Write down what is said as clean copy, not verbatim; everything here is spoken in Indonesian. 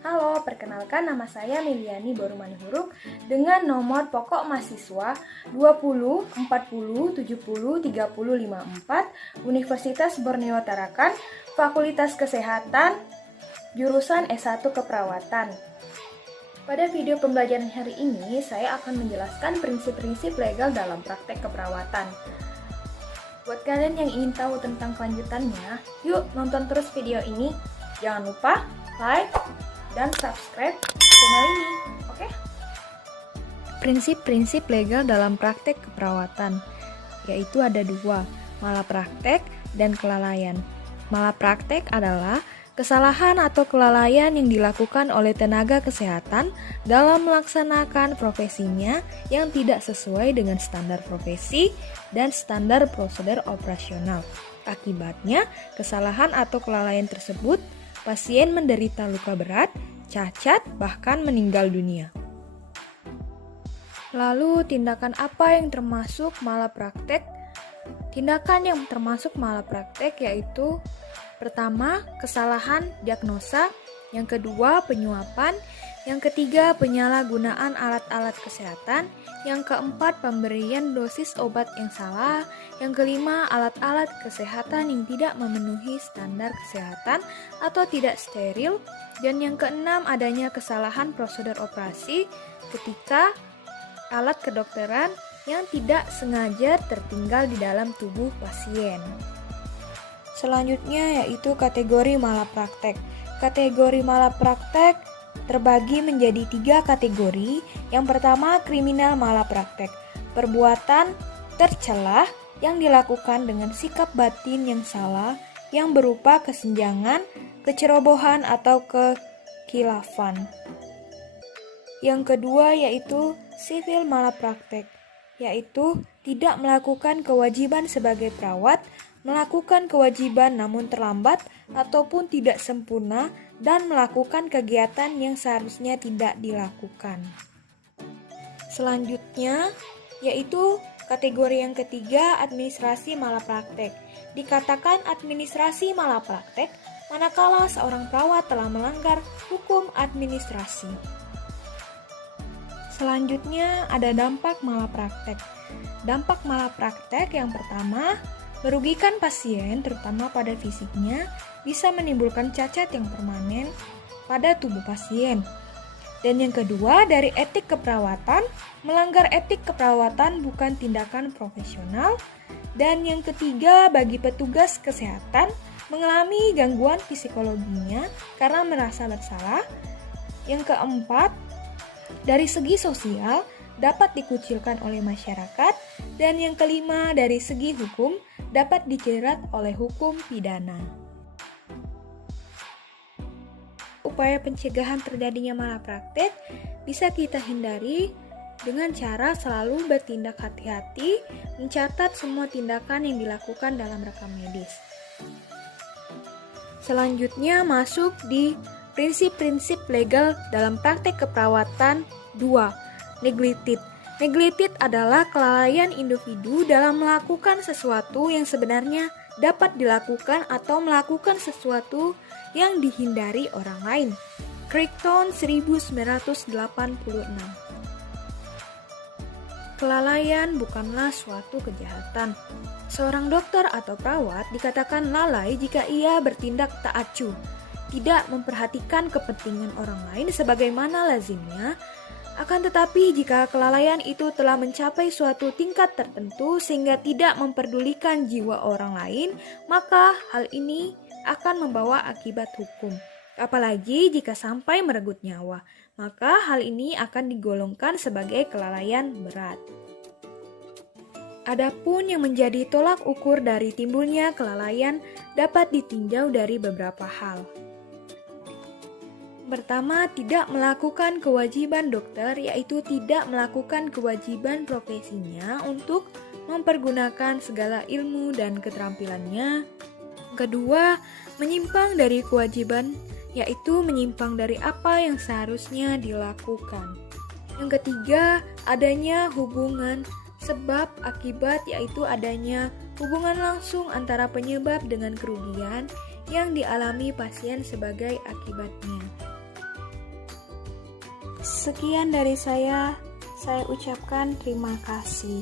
Halo, perkenalkan nama saya Miliani Borumani Huruk dengan nomor pokok mahasiswa 20 40 70 30 54 Universitas Borneo Tarakan, Fakultas Kesehatan, jurusan S1 Keperawatan. Pada video pembelajaran hari ini, saya akan menjelaskan prinsip-prinsip legal dalam praktek keperawatan. Buat kalian yang ingin tahu tentang kelanjutannya, yuk nonton terus video ini. Jangan lupa like dan subscribe channel ini, oke? Prinsip-prinsip legal dalam praktek keperawatan, yaitu ada dua, malapraktek dan kelalaian. Malapraktek adalah kesalahan atau kelalaian yang dilakukan oleh tenaga kesehatan dalam melaksanakan profesinya yang tidak sesuai dengan standar profesi dan standar prosedur operasional. Akibatnya, kesalahan atau kelalaian tersebut pasien menderita luka berat, cacat, bahkan meninggal dunia. Lalu, tindakan apa yang termasuk malapraktek? Tindakan yang termasuk malapraktek yaitu pertama, kesalahan diagnosa, yang kedua, penyuapan, yang ketiga, penyalahgunaan alat-alat kesehatan, yang keempat, pemberian dosis obat yang salah, yang kelima, alat-alat kesehatan yang tidak memenuhi standar kesehatan atau tidak steril, dan yang keenam, adanya kesalahan prosedur operasi ketika alat kedokteran yang tidak sengaja tertinggal di dalam tubuh pasien. Selanjutnya yaitu kategori malapraktek. Kategori malapraktek terbagi menjadi 3 kategori. Yang pertama, kriminal malapraktek. Perbuatan tercelah yang dilakukan dengan sikap batin yang salah yang berupa kesenjangan, kecerobohan atau kekhilafan. Yang kedua yaitu sivil malapraktek, yaitu tidak melakukan kewajiban sebagai perawat, melakukan kewajiban namun terlambat ataupun tidak sempurna, dan melakukan kegiatan yang seharusnya tidak dilakukan. Selanjutnya, yaitu kategori yang ketiga, administrasi malapraktek. Dikatakan administrasi malapraktek manakala seorang perawat telah melanggar hukum administrasi. Selanjutnya, ada dampak malapraktek. Dampak malapraktek yang pertama, merugikan pasien terutama pada fisiknya, bisa menimbulkan cacat yang permanen pada tubuh pasien. Dan yang kedua, dari etik keperawatan, melanggar etik keperawatan bukan tindakan profesional. Dan yang ketiga, bagi petugas kesehatan, mengalami gangguan psikologinya karena merasa bersalah. Yang keempat, dari segi sosial, dapat dikucilkan oleh masyarakat. Dan yang kelima, dari segi hukum, dapat dijerat oleh hukum pidana. Upaya pencegahan terjadinya malapraktek bisa kita hindari dengan cara selalu bertindak hati-hati, mencatat semua tindakan yang dilakukan dalam rekam medis. Selanjutnya masuk di prinsip-prinsip legal dalam praktek keperawatan 2. Negligence. Negligence adalah kelalaian individu dalam melakukan sesuatu yang sebenarnya dapat dilakukan atau melakukan sesuatu yang dihindari orang lain. Crichton 1986. Kelalaian bukanlah suatu kejahatan. Seorang dokter atau perawat dikatakan lalai jika ia bertindak tak acuh, tidak memperhatikan kepentingan orang lain sebagaimana lazimnya. Akan tetapi jika kelalaian itu telah mencapai suatu tingkat tertentu sehingga tidak memperdulikan jiwa orang lain, maka hal ini akan membawa akibat hukum. Apalagi jika sampai merenggut nyawa, maka hal ini akan digolongkan sebagai kelalaian berat. Adapun yang menjadi tolak ukur dari timbulnya kelalaian dapat ditinjau dari beberapa hal. Pertama, tidak melakukan kewajiban dokter, yaitu tidak melakukan kewajiban profesinya untuk mempergunakan segala ilmu dan keterampilannya. Kedua, menyimpang dari kewajiban, yaitu menyimpang dari apa yang seharusnya dilakukan. Yang ketiga, adanya hubungan sebab akibat, yaitu adanya hubungan langsung antara penyebab dengan kerugian yang dialami pasien sebagai akibatnya. Sekian dari saya ucapkan terima kasih.